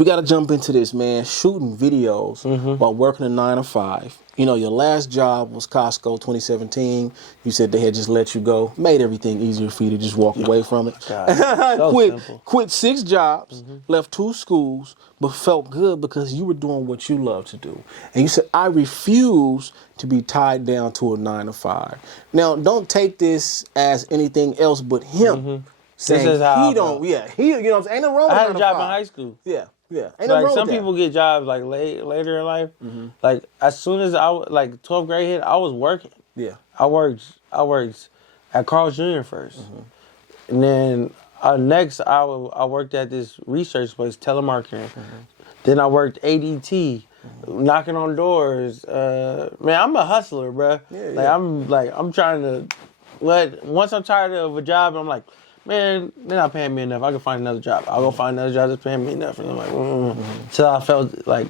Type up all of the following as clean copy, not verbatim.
We got to jump into this, man. Shooting videos while working a 9 to 5. You know, your last job was Costco 2017. You said they had just let you go. Made everything easier for you to just walk away from it. So simple. Quit 6 jobs, left 2 schools, but felt good because you were doing what you love to do. And you said, I refuse to be tied down to a 9 to 5. Now, don't take this as anything else but him. Saying this is how he don't, you know what I'm saying? Ain't no wrong with I had a job in high school. Yeah. Ain't Like wrong some with people get jobs like later in life. Like as soon as like 12th grade hit, I was working. Yeah. I worked at Carl's Jr. first, and then next I worked at this research place, telemarketing. Then I worked ADT, knocking on doors. Man, I'm a hustler, bro. I'm trying to. Once I'm tired of a job, I'm like, man, they're not paying me enough. I can find another job. I'll go find another job that's paying me enough. And I'm like, Till I felt like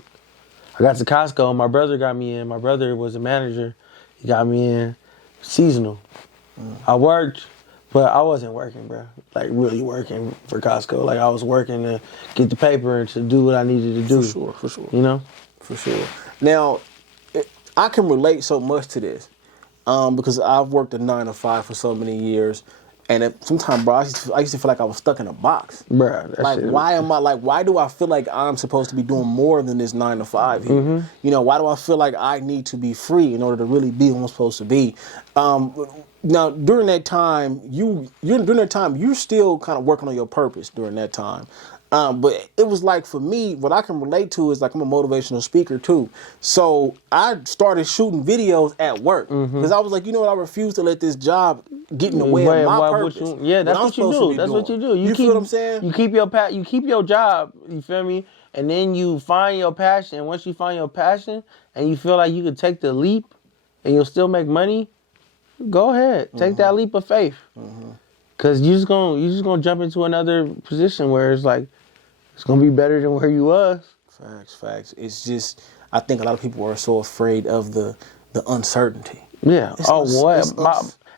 I got to Costco. My brother got me in. My brother was a manager. He got me in seasonal. I worked, but I wasn't working, bro. Like really working for Costco. Like I was working to get the paper and to do what I needed to do. For sure. You know? For sure. Now, I can relate so much to this because I've worked a 9 to 5 for so many years. And sometimes, bro, I used to feel like I was stuck in a box. Bruh, like, why do I feel like I'm supposed to be doing more than this 9 to 5 here? You know, why do I feel like I need to be free in order to really be who I'm supposed to be? Now, during that time, you're still kind of working on your purpose during that time. But it was like, for me, what I can relate to is like I'm a motivational speaker too. So I started shooting videos at work because I was like, you know what, I refuse to let this job get in the way of my purpose. That's what you do. That's what you do. You feel what I'm saying? You keep your job, you feel me? And then you find your passion. And once you find your passion and you feel like you could take the leap and you'll still make money, go ahead. Take that leap of faith. Cause you're just gonna jump into another position where it's like, it's gonna be better than where you was. Facts. It's just, I think a lot of people are so afraid of the uncertainty. Yeah.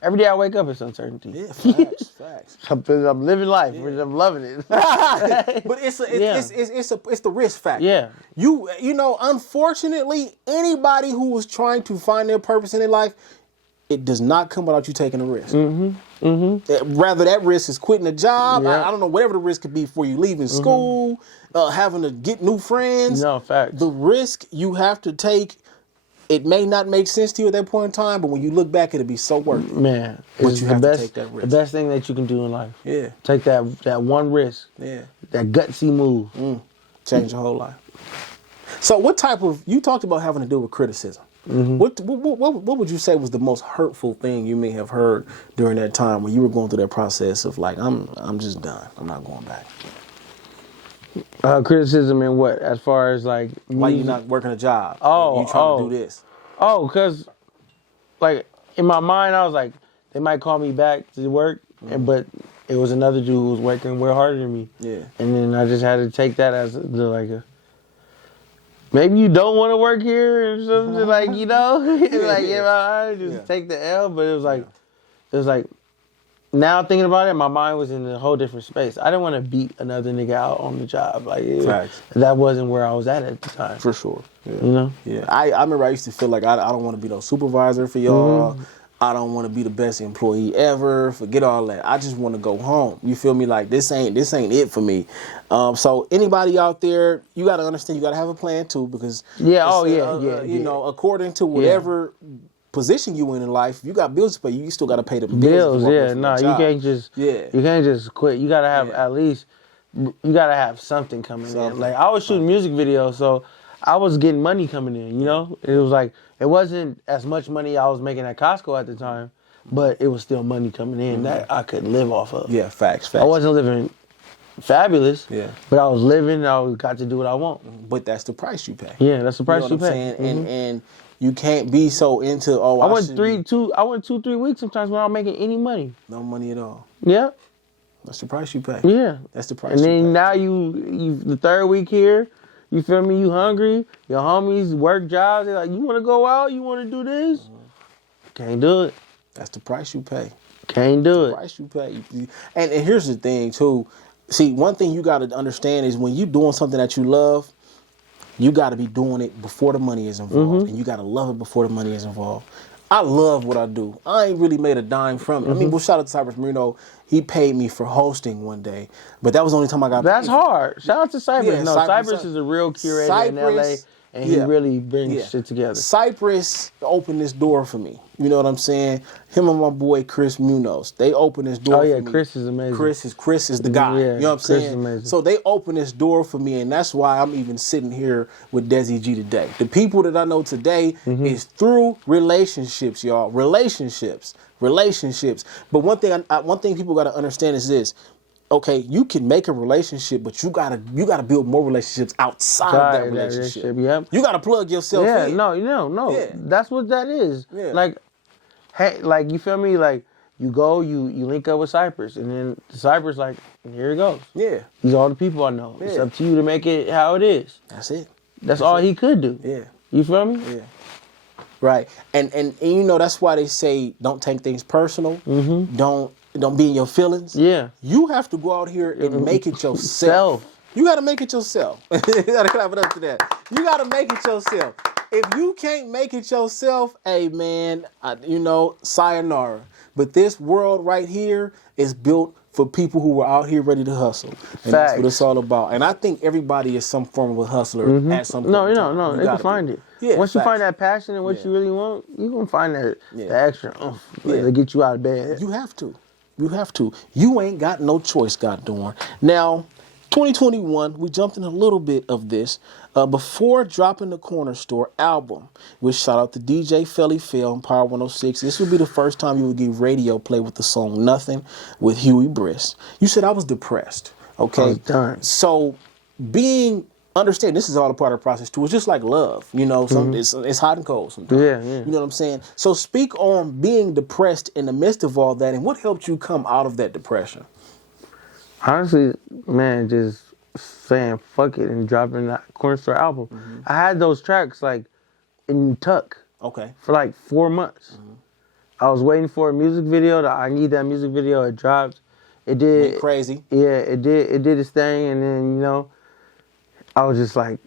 Every day I wake up, it's uncertainty. Yeah, facts. I'm living life. I'm loving it. But it's the risk factor. Yeah. You know, unfortunately, anybody who was trying to find their purpose in their life, it does not come without you taking a risk. Rather that risk is quitting a job. I don't know, whatever the risk could be for you, leaving school, having to get new friends. No, facts. The risk you have to take, it may not make sense to you at that point in time, but when you look back, it'll be so worth it. Man, but you have to take that risk. The best thing that you can do in life. Yeah. Take that one risk. Yeah. That gutsy move. Change your whole life. So what type of, you talked about having to deal with criticism. What would you say was the most hurtful thing you may have heard during that time when you were going through that process of like, I'm just done, I'm not going back? Criticism in what? As far as like why you not working a job? You trying to do this? Because like in my mind I was like, they might call me back to work, but it was another dude who was working way harder than me. Yeah. And then I just had to take that as maybe you don't want to work here or something, like, you know? I just take the L, but it was like, now thinking about it, my mind was in a whole different space. I didn't want to beat another nigga out on the job. Like, that wasn't where I was at the time. For sure. Yeah. You know? Yeah. I remember I used to feel like I don't want to be no supervisor for y'all. I don't want to be the best employee ever. Forget all that. I just want to go home. You feel me? Like, this ain't it for me. So anybody out there, you got to understand, you got to have a plan too, because you know, according to whatever position you in life, you got bills to pay. You still got to pay the bills. You can't just quit. You got to have at least, you got to have something coming in. Like, I was shooting music videos, so I was getting money coming in, you know? It was like, it wasn't as much money I was making at Costco at the time, but it was still money coming in that I could live off of. Yeah, facts. I wasn't living fabulous, but I was living, I got to do what I want. But that's the price you pay. Yeah, that's the price you pay. And you can't be so into, I went 2-3 weeks sometimes without making any money. No money at all. Yeah. That's the price you pay. Yeah. That's the price you pay. And then now you the third week here, you feel me? You hungry? Your homies work jobs. They're like, you want to go out? You want to do this? Can't do it. That's the price you pay. Can't do it. The price you pay. And here's the thing too. See, one thing you got to understand is when you're doing something that you love, you got to be doing it before the money is involved, and you got to love it before the money is involved. I love what I do. I ain't really made a dime from it. I mean, well, shout out to Cypress Marino. He paid me for hosting one day, but that was the only time I got paid. That's hard. Shout out to Cypress. Yeah, no, Cypress is a real curator in LA, and he really brings shit together. Cypress opened this door for me. You know what I'm saying? Him and my boy Chris Munoz, they opened this door for me. Chris is amazing. Chris is the guy. Yeah, you know what I'm Chris saying? is amazing. So they opened this door for me, and that's why I'm even sitting here with Dezzie Gee today. The people that I know today is through relationships, y'all. Relationships. But one thing people got to understand is this. Okay, you can make a relationship, but you gotta build more relationships outside of that relationship. Yep. You gotta plug yourself in. No. Yeah. That's what that is. Yeah. Like, hey, like you feel me? Like you go, you link up with Cypress, and then Cypress like, here it goes. Yeah. These are all the people I know. Yeah. It's up to you to make it how it is. That's it. That's all he could do. Yeah. You feel me? Yeah. Right. And you know that's why they say don't take things personal. Don't be in your feelings. Yeah. You have to go out here and make it yourself. You got to make it yourself. You got to clap it up to that. You got to make it yourself. If you can't make it yourself, hey man, sayonara. But this world right here is built for people who are out here ready to hustle. And that's what it's all about. And I think everybody is some form of a hustler at some point. No. They can find it. Yeah, once you find that passion and what you really want, you're going to find that the extra to get you out of bed. You have to. You ain't got no choice, God darn. Now, 2021, we jumped in a little bit of this. Before dropping the Corner Store album, which shout out to DJ Felly Phil on Power 106. This would be the first time you would get radio play with the song Nothing with Huey Briss. You said I was depressed. Okay. I was done. So understand this is all a part of the process too. It's just like love, it's hot and cold sometimes. Yeah. You know what I'm saying? So speak on being depressed in the midst of all that and what helped you come out of that depression. Honestly, man, just saying fuck it and dropping that Corner Store album. I had those tracks like in tuck. Okay. For like 4 months. I was waiting for a music video. I need that music video. It dropped. It did. Went crazy. Yeah, it did. It did its thing, and then I was just like,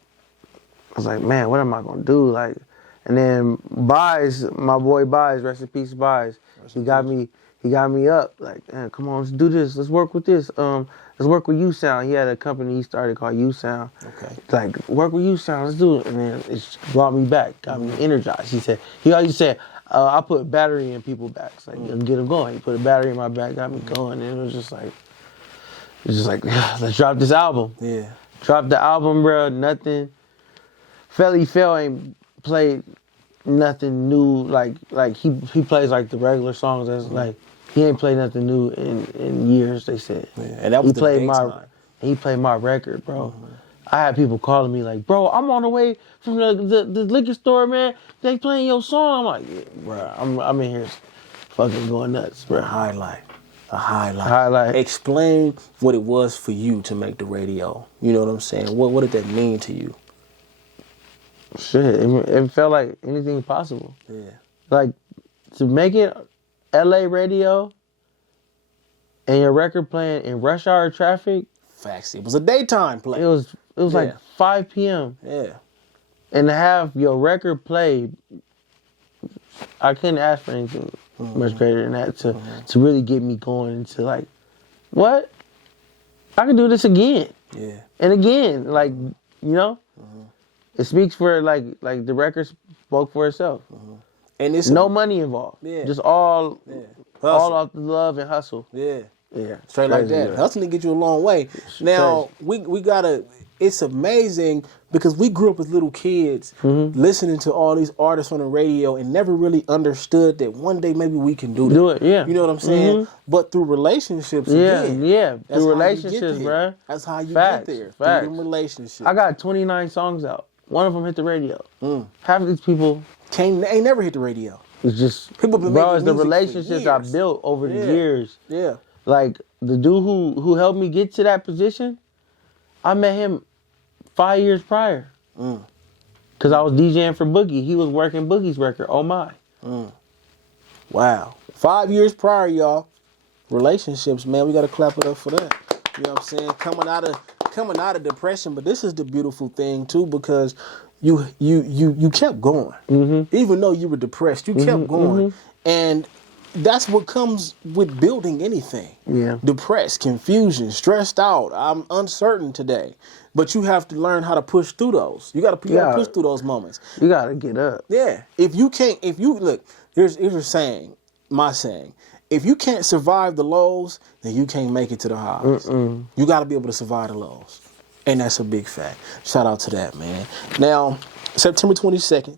man, what am I gonna do? Like, and then Buys, my boy Buys, rest in peace, Buys. He got me up. Like, man, come on, let's do this. Let's work with this. Let's work with U-Sound. He had a company he started called U-Sound. Okay. Like, work with U-Sound. Let's do it. And then it brought me back, got me energized. He always said, I put battery in people's backs, like get them going. He put a battery in my back, got me going, and it was just like, let's drop this album. Yeah. Dropped the album, bro. Nothing. Felly Phil ain't played nothing new. Like he plays like the regular songs. That's like he ain't played nothing new in years. They said. Yeah, and that was the big time. He played my record, bro. I had people calling me like, bro, I'm on the way from the liquor store, man. They playing your song. I'm like, yeah, bro, I'm in here fucking going nuts, bro. A highlight. Explain what it was for you to make the radio. You know what I'm saying? What did that mean to you? Shit, it felt like anything possible. Yeah. Like, to make it LA radio and your record playing in rush hour traffic. Facts. It was a daytime play. It was like 5 p.m. Yeah. And to have your record play, I couldn't ask for anything much greater than that to really get me going into like, what? I can do this again. Yeah. And again, like, it speaks for like the record spoke for itself. And it's no money involved. Yeah. Just all off the love and hustle. Yeah. Yeah. Straight like that. Yeah. Hustling to get you a long way. Now, we gotta, it's amazing because we grew up as little kids listening to all these artists on the radio and never really understood that one day maybe we can do that. Do it, yeah. You know what I'm saying? But through relationships, through relationships, bro. That's how you get there. Facts. Through relationships. I got 29 songs out. One of them hit the radio. Half of these people ain't never hit the radio. It's just, people been bro, it's the relationships I built over the years. Yeah. Like, the dude who helped me get to that position, I met him 5 years prior. Because I was DJing for Boogie. He was working Boogie's record, Oh My. Wow. 5 years prior, y'all. Relationships, man. We got to clap it up for that. You know what I'm saying? Coming out of depression, but this is the beautiful thing too, because you kept going. Even though you were depressed, you kept going. And that's what comes with building anything. Yeah. Depressed, confusion, stressed out. I'm uncertain today. But you have to learn how to push through those. You gotta push through those moments. You gotta get up. Yeah. Look, here's a saying, my saying. If you can't survive the lows, then you can't make it to the highs. You gotta be able to survive the lows. And that's a big fact. Shout out to that, man. Now, September 22nd,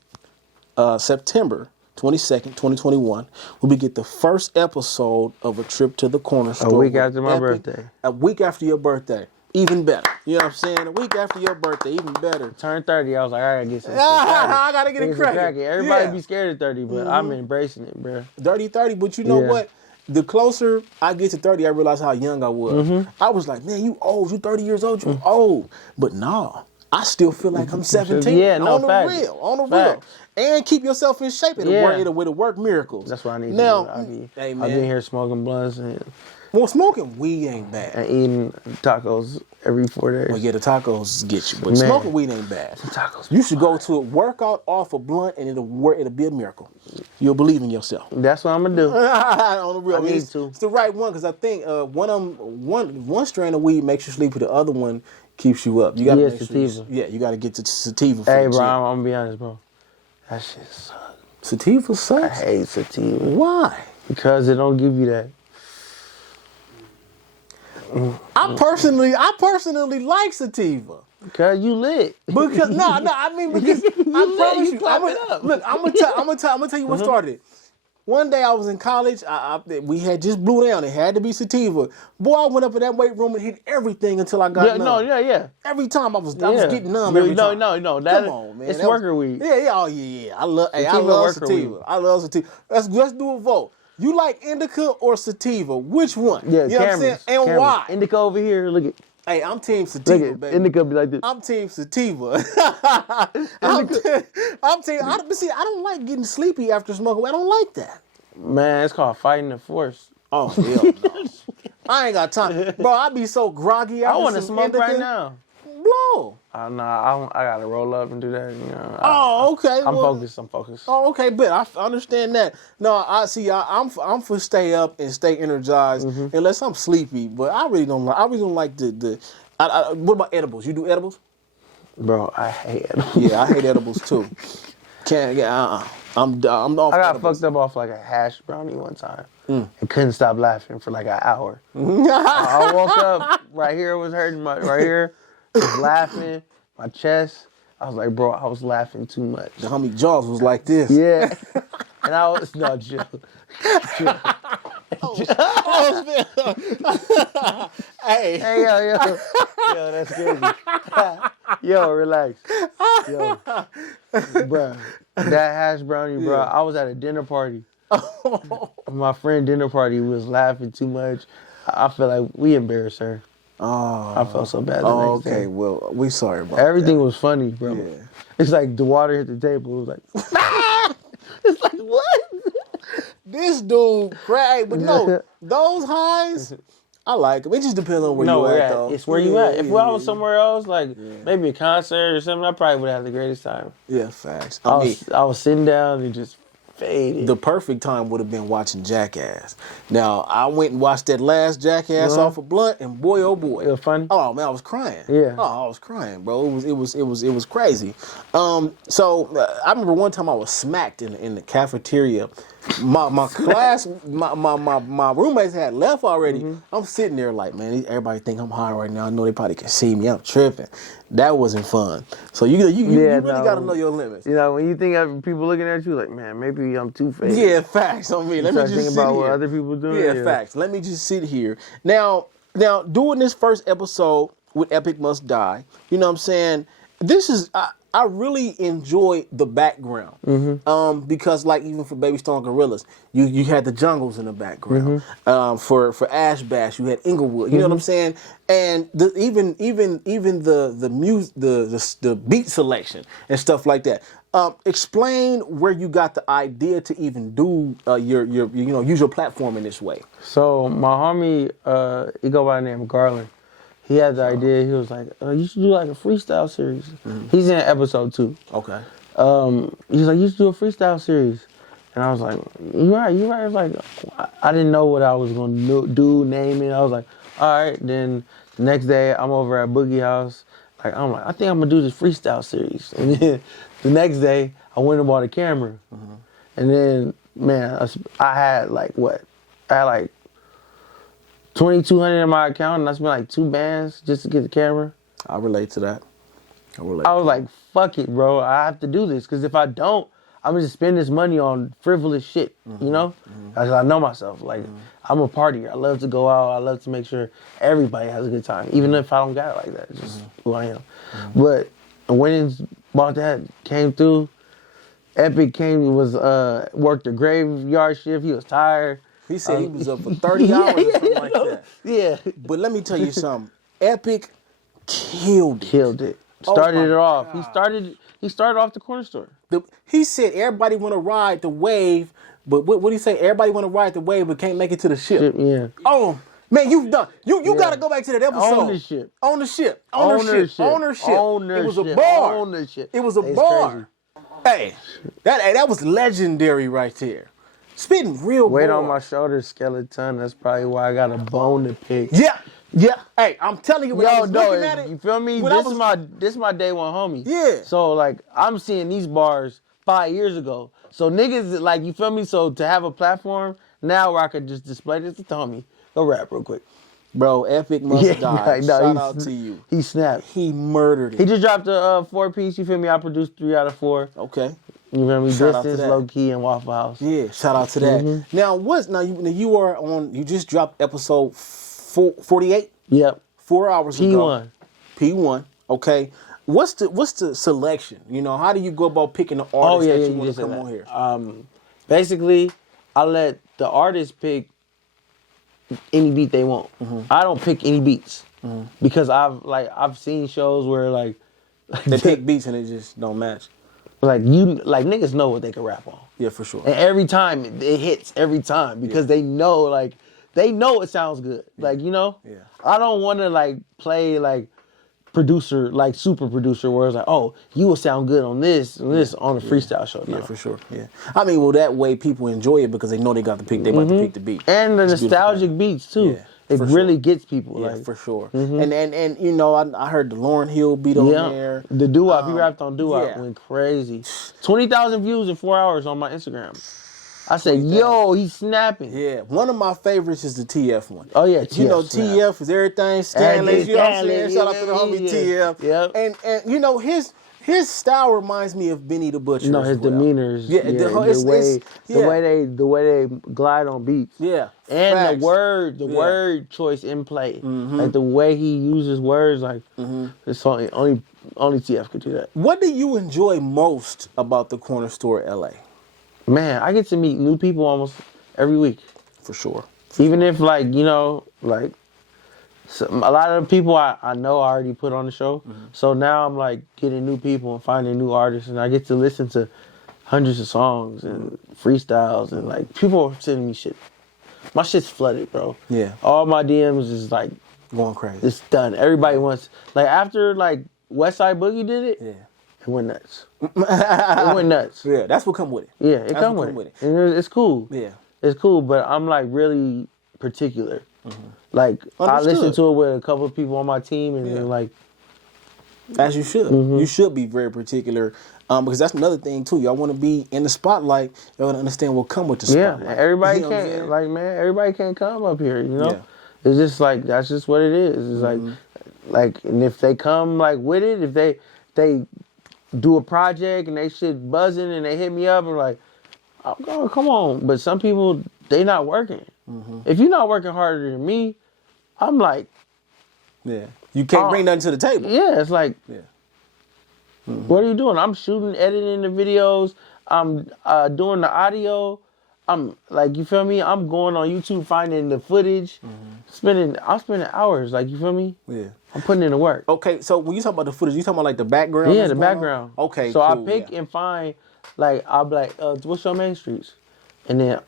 2021, we get the first episode of A Trip to the Corner Store. A week after my birthday. A week after your birthday. Even better. You know what I'm saying? A week after your birthday, even better. Turned 30, I was like, I gotta get some. I gotta get it cracking. Everybody be scared of 30, but I'm embracing it, bro. Dirty 30, but you know what? The closer I get to 30, I realize how young I was. I was like, man, you old. You 30 years old. You old. But no, I still feel like I'm 17. Yeah, no, on the real. On the real. And keep yourself in shape. It'll work miracles. That's what I need now, to do. Hey, man. I've been here smoking blunts and smoking weed ain't bad. And eating tacos every 4 days. Well, yeah, the tacos get you, but smoking weed ain't bad. Tacos. You should go to a workout off a blunt, and it'll work. It'll be a miracle. You'll believe in yourself. That's what I'm gonna do. On the real, I need to. It's the right one, because I think one strand of weed makes you sleepy. The other one keeps you up. You gotta make sativa. You gotta get to sativa. Hey, bro, I'm gonna be honest, bro. That shit sucks. Sativa sucks. I hate sativa. Why? Because it don't give you that. I personally like sativa. Because you lit. Because I mean, because I promise you, I'm gonna tell you what started it. One day I was in college. We had just blew down. It had to be sativa. Boy, I went up in that weight room and hit everything until I got numb. Every time I was getting numb. Every time. No. Come on, man. It's worker weed. Yeah. I love sativa. I love sativa. Let's do a vote. You like indica or sativa? Which one? Yeah, you know what I'm saying? And why? Indica over here, look at. Hey, I'm team sativa, baby. Indica be like this. I'm team sativa. I'm team. I don't like getting sleepy after smoking. I don't like that. Man, it's called fighting the force. Oh, hell no. I ain't got time. Bro, I be so groggy. I want to smoke indica right now. Blow. I gotta roll up and do that. You know. Okay. I'm focused. Oh, okay, but I understand that. No, I'm for stay up and stay energized unless I'm sleepy. But I really don't like the. What about edibles? You do edibles? Bro, I hate edibles. Yeah, I hate edibles too. I'm off. I got edibles. fucked up off like a hash brownie one time. And couldn't stop laughing for like an hour. I woke up, right here was hurting, right here was laughing, my chest. I was like, bro, I was laughing too much. The homie Jaws was like this. Yeah. And I was, no, chill. Hey, yo, that's crazy. Yo, relax. Yo, bro, that hash brownie, bro. I was at a dinner party. My friend dinner party was laughing too much. I feel like we embarrassed her. Oh, I felt so bad. The next day. Well, we sorry about everything that. was funny, bro. Yeah. It's like the water hit the table. It was like, it's like what? This dude crazy, but no, those highs, I like them. It just depends on where you at, though. It's where you at. If I was somewhere else, like maybe a concert or something, I probably would have the greatest time. Yeah, facts. I was sitting down and just faded. The perfect time would have been watching Jackass. Now, I went and watched that last Jackass off of Blunt, and boy, oh boy, it was funny. Oh man, I was crying. Yeah. Oh, I was crying, bro. It was crazy. So I remember one time I was smacked in the cafeteria. My class, my roommates had left already. I'm sitting there like, man, everybody think I'm high right now. I know they probably can see me. I'm tripping. That wasn't fun. So you really got to know your limits. You know, when you think of people looking at you like, man, maybe I'm too fake. Yeah, facts on me. Let me just think sit about here. what other people doing. Yeah, facts. Let me just sit here. Now, doing this first episode with Epic Must Die, you know what I'm saying? This is, I really enjoy the background. Because like even for Baby Stone Gorillas, you had the jungles in the background. For Ash Bash, you had Inglewood. You know what I'm saying? And even the music, the beat selection and stuff like that. Explain where you got the idea to even do your use your platform in this way. So my homie, he go by the name of Garland. he had the idea. He was like, you should do like a freestyle series. He's in episode 2. Okay. He's like, you should do a freestyle series. And I was like, you right. I was like, I didn't know what I was going to do, name it. I was like, all right. Then the next day, I'm over at Boogie House. I'm like, I think I'm going to do this freestyle series. And then the next day, I went and bought a camera. And then, man, I had like, what? I had like $2,200 in my account, and I spent like 2 bands just to get the camera. I relate to that. I was like, fuck it, bro. I have to do this, because if I don't, I'm going to spend this money on frivolous shit, you know? Because I know myself. Like, I'm a partier. I love to go out. I love to make sure everybody has a good time, even if I don't got it like that. It's just who I am. But when it bought that, came through, Epic came, worked a graveyard shift. He was tired. He said he was up for 30 hours or something like that. Yeah. But let me tell you something. Epic killed it. Killed it. Started it off. God. He started off the corner store. He said everybody want to ride the wave, but what did he say? Everybody want to ride the wave but can't make it to the ship. Yeah. Oh, man, you've done. You got to go back to that episode. Ownership. Ownership. It was a bar. Ownership. It was a bar. Crazy. Hey, that was legendary right there. Spitting real Weight bars. on my shoulders, skeleton. That's probably why I got a bone to pick. Yeah. Hey, I'm telling you, when I was looking at it, you feel me? This is my day one homie. Yeah. So like, I'm seeing these bars 5 years ago. So niggas, like, you feel me? So to have a platform now where I could just display this to homie, go rap real quick. Bro, Epic must die. Shout out to you. He snapped. He murdered it. He just dropped a 4-piece. You feel me? I produced 3 out of 4. Okay. You feel me? Shout out to Distance, that. Low Key, and Waffle House. Yeah, shout out to that. Now, you are on? You just dropped episode 48. Yep. 4 hours P1. ago. P1. Okay. What's the selection? You know, how do you go about picking the artist that you want to come on here? Basically, I let the artist pick any beat they want. I don't pick any beats because I've seen shows where like they pick beats and it just don't match. Like niggas know what they can rap on. Yeah, for sure. And every time it hits every time because they know it sounds good. Like, you know? Yeah. I don't want to like play like producer, like super producer where it's like, oh, you will sound good on this and this on a freestyle show. No. Yeah, for sure. Yeah. I mean, well, that way people enjoy it because they know they got to pick. They about to pick the beat. And the nostalgic beats too. Yeah. It really gets people. Yeah, like, for sure. And you know, I heard the Lauryn Hill beat on there. The doo-wop, he rapped on doo-wop, went crazy. 20,000 views in 4 hours on my Instagram. I said, yo, he's snapping. Yeah, one of my favorites is the TF one. Oh yeah, TF. You know, TF is everything. Stanley, you know what I'm saying? Shout out to the homie TF. Yep. And you know, his style reminds me of Benny the Butcher. No, his demeanor is the way they glide on beats. Yeah. And facts. the word choice in play. Like the way he uses words, like it's only TF could do that. What do you enjoy most about the Corner Store LA? Man, I get to meet new people almost every week. For sure. Even if like, you know, like a lot of the people I know I already put on the show. So now I'm like getting new people and finding new artists, and I get to listen to hundreds of songs and freestyles, and like people are sending me shit. My shit's flooded, bro. Yeah. All my DMs is like going crazy. It's done. Everybody wants, like after like Westside Boogie did it. Yeah. It went nuts. It went nuts. Yeah, that's what come with it. Yeah, it come with it. And it's cool. Yeah. It's cool, but I'm like really particular. Like I listened to it with a couple of people on my team, and then like, as you should. You should be very particular, because that's another thing too. Y'all want to be in the spotlight. Y'all want to understand what come with the spotlight. Yeah, everybody can't everybody can't come up here. You know, it's just like that's just what it is. It's like, and if they come like with it, if they do a project and they shit buzzing and they hit me up and like, I'm going, come on. But some people, they not working. If you're not working harder than me, I'm like, you can't bring nothing to the table. Yeah, it's like, what are you doing? I'm shooting, editing the videos. I'm doing the audio. I'm like, you feel me? I'm going on YouTube, finding the footage, I'm spending hours. Like, you feel me? Yeah. I'm putting in the work. Okay, so when you talk about the footage, you talking about like the background? Yeah, the background. Okay, so cool, I pick and find, like, I'll be like, what's your main streets? And then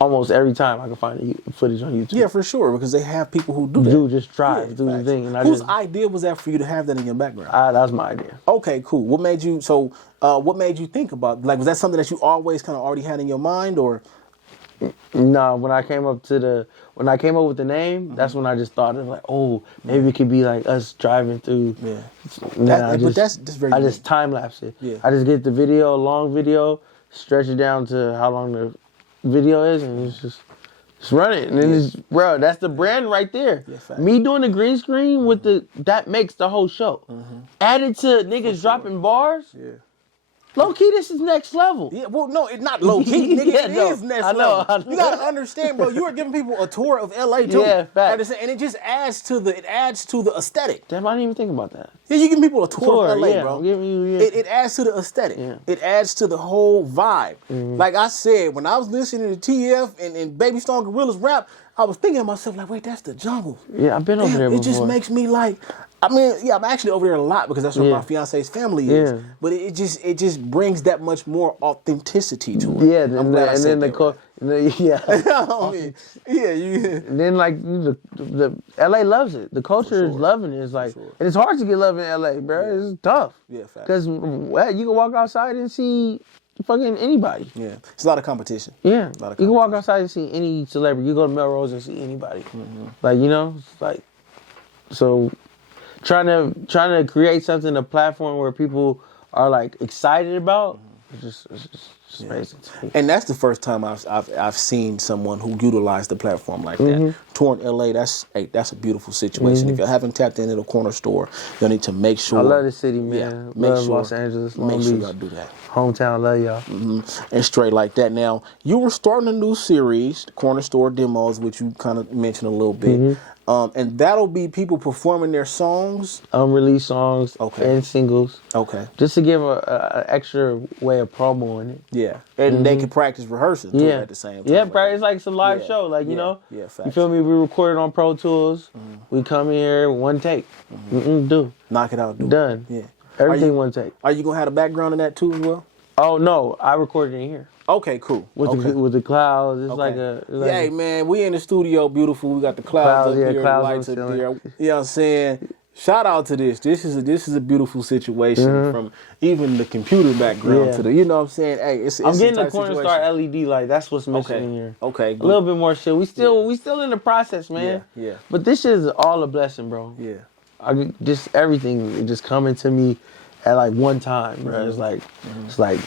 almost every time I can find the footage on YouTube. Yeah, for sure, because they have people who do that. Do just drive, do the thing. And Whose idea was that for you to have that in your background? That was my idea. Okay, cool. What made you think about, like, was that something that you always kind of already had in your mind, or? No, when I came up with the name, that's when I just thought of like, oh, maybe it could be like us driving through. Yeah. I just time lapse it. Yeah. I just get the video, long video, stretch it down to how long the video is, and it's just run it. And then bro, that's the brand right there. Yeah, me doing the green screen with that makes the whole show. Added to niggas dropping bars. Yeah. Low key, this is next level. Yeah, well, no, it's not low key, nigga. It is next level. I know. You gotta understand, bro. You are giving people a tour of LA too. Yeah, facts. And it just adds to the aesthetic. Damn, I didn't even think about that. Yeah, you give people a tour of LA, yeah, bro. I'm giving you, It adds to the aesthetic. Yeah. It adds to the whole vibe. Like I said, when I was listening to TF and Baby Stone Gorilla's rap, I was thinking to myself, like, wait, that's the jungle. Yeah, I've been over there before. It just makes me like, I mean, yeah, I'm actually over there a lot because that's where my fiance's family is. Yeah. But it just brings that much more authenticity to it. Yeah, I'm glad I said that right. yeah. I mean, yeah, And then like the LA loves it. The culture is loving it. It's like, and it's hard to get love in LA, bro. Yeah. It's tough. Yeah, fact. Because you can walk outside and see fucking anybody. Yeah, it's a lot of competition. Yeah, you can walk outside and see any celebrity. You go to Melrose and see anybody. Like, you know, it's like, so trying to create something, a platform where people are like excited about. It's just amazing to me. And that's the first time I've seen someone who utilized the platform like that. Touring LA, that's a beautiful situation. If you haven't tapped into the corner store, you'll need to make sure. I love the city, man. Yeah, Love Los Angeles, Long make sure Beach. y'all do that. Hometown, love y'all. And straight like that. Now, you were starting a new series, Corner Store Demos, which you kind of mentioned a little bit. And that'll be people performing their songs? Unreleased songs and singles. Okay. Just to give an extra way of promoing it. Yeah. And they can practice rehearsing too at the same time. Yeah, it's like it's a live show. Like, you know, you feel me? We recorded on Pro Tools. We come here, one take. Do. Knock it out. Done. Yeah. Everything one take. Are you going to have a background in that too as well? Oh, no. I recorded it in here. Okay, cool. With the clouds. It's like a... Hey, man, we in the studio, beautiful. We got the clouds up here, clouds lights up there. You know what I'm saying? Shout out to this. This is a beautiful situation from even the computer background to the, you know what I'm saying? Hey, it's I'm getting a the Corner Star LED light. That's what's missing in here. Okay, good. A little bit more shit. We still in the process, man. Yeah. But this shit is all a blessing, bro. Yeah. Just everything just coming to me at like one time, bro. It's like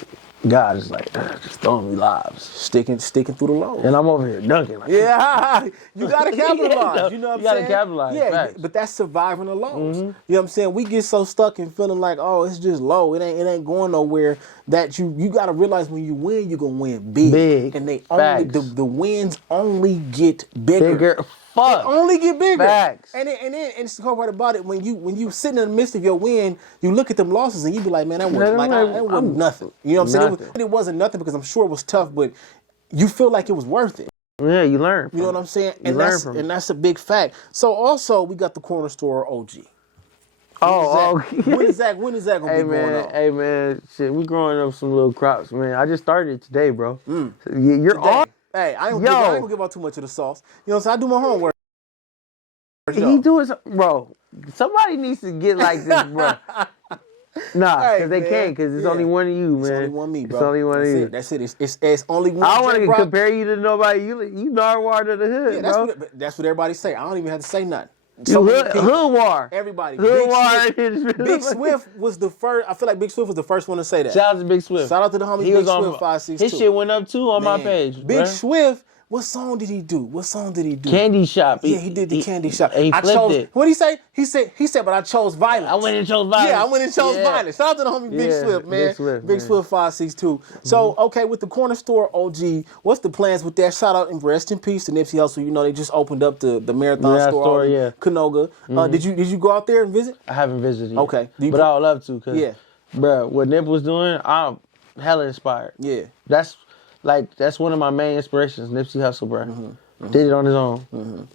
God is like just throwing me lives, sticking through the load, and I'm over here dunking. Like, you gotta capitalize. You know what I'm saying? You gotta capitalize. Yeah, facts. But that's surviving the lows. You know what I'm saying? We get so stuck and feeling like, oh, it's just low. It ain't going nowhere. That you gotta realize when you win, you're gonna win big. And they only the wins only get bigger. Fuck. They only get bigger. Facts. And it's the cool part about it. When you sitting in the midst of your win, you look at them losses and you be like, man, that wasn't nothing. You know what I'm saying? It wasn't nothing because I'm sure it was tough, but you feel like it was worth it. Yeah, you learn. You know what I'm saying? And that's a big fact. So also we got the Corner Store OG. When is that gonna be going on? Hey man, shit, we growing up some little crops, man. I just started it today, bro. You're today. on. Hey, I ain't gonna give out too much of the sauce. You know what I'm saying? I do my homework. He doing bro. Somebody needs to get like this, bro. Nah, because they can't, because it's only one of you, man. It's only one me, bro. It's only one of you. That's it. It's only one. I don't want to compare you to nobody. You Narwhal to the hood, bro. That's what everybody say. I don't even have to say nothing. Hood war. Everybody. Big Swift was the first. I feel like Big Swift was the first one to say that. Shout out to Big Swift. Shout out to the homie Big Swift 562. His shit went up too on my page. Big Swift. What song did he do? Candy Shop. Yeah, he did the Candy Shop. He flipped it. What did he say? He said, but I chose violence. I went and chose violence. Yeah, I went and chose violence. Shout out to the homie Big Swift, man. Big Swift 562. So, okay, with the Corner Store OG, what's the plans with that? Shout out and rest in peace to Nipsey Hussle. You know, they just opened up the Marathon store in Canoga. Did you go out there and visit? I haven't visited. Okay. But I would love to, because, bro, what Nip was doing, I'm hella inspired. Yeah. That's one of my main inspirations, Nipsey Hussle, bro. Did it on his own.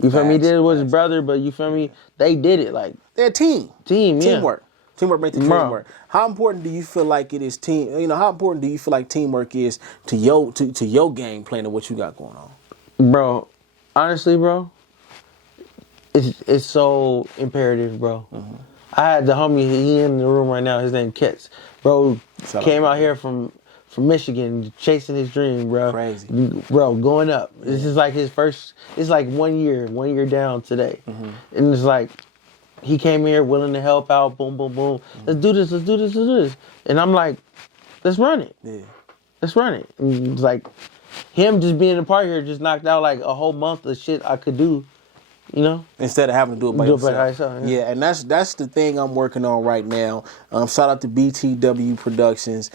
You feel me? He did it with his brother, but you feel me? They did it like they're a team. Teamwork. Teamwork makes the dream work. How important do you feel like it is how important do you feel like teamwork is to your game plan and what you got going on? Bro, honestly, bro, it's so imperative, bro. I had the homie, he in the room right now, his name Ketz. Bro, came out here from Michigan, chasing his dream, bro. Crazy. Bro, going up. This is like his first, it's like 1 year down today. And it's like, he came here willing to help out, boom, boom, boom. Let's do this, let's do this, let's do this. And I'm like, let's run it. Yeah. Let's run it. And it's like, him just being a part here just knocked out like a whole month of shit I could do, you know? Instead of having to do it by yourself. Yeah, and that's the thing I'm working on right now. Shout out to BTW Productions,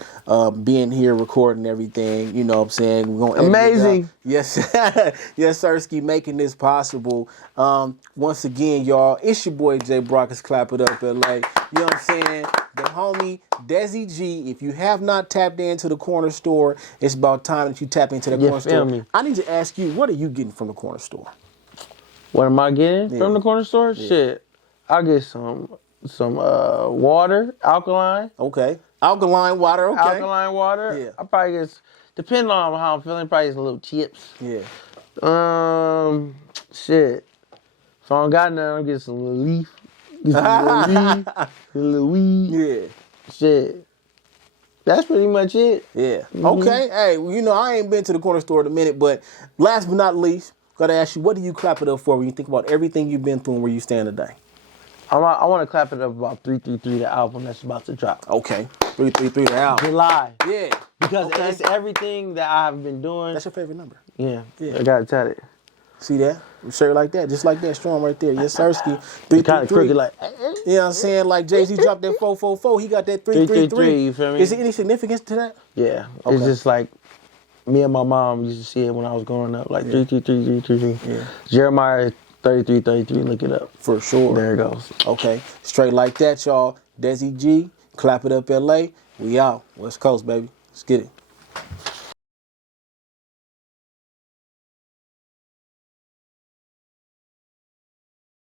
being here recording everything. You know what I'm saying? We're gonna amazing. Yes, yes, Sirski, making this possible. Once again, y'all, it's your boy J.Brock, it's Clap It Up LA. You know what I'm saying? The homie Dezzie Gee. If you have not tapped into the corner store, it's about time that you tap into the corner store. Me. I need to ask you, what are you getting from the corner store? What am I getting from the corner store? Yeah. Shit, I'll get some water, alkaline. Okay. Alkaline water, okay. Alkaline water. Yeah. I probably get, depending on how I'm feeling, probably get a little chips. Yeah. Shit. If I don't got nothing, I'll get some little leaf. Get some little weed. Yeah. Shit. That's pretty much it. Yeah. Okay. Hey, well, you know, I ain't been to the corner store in a minute, but last but not least, gotta ask you, what do you clap it up for when you think about everything you've been through and where you stand today? I want to clap it up about 333, the album that's about to drop. Okay. 333, the album. July. Yeah. Because it's everything that I've been doing. That's your favorite number. Yeah. I gotta tell it. See that? Shirt like that, just like that, strong right there. Yes, Sirski. 333. Kind of crooked, like. You know what I'm saying? Like Jay-Z dropped that 444, he got that 333. You feel me? Is there any significance to that? Yeah. Okay. It's just like, me and my mom used to see it when I was growing up, like 333, 333. Yeah. Jeremiah 33, look it up. For sure. There it goes. Okay. Straight like that, y'all. Dezzie Gee, Clap It Up LA. We out. West Coast, baby. Let's get it.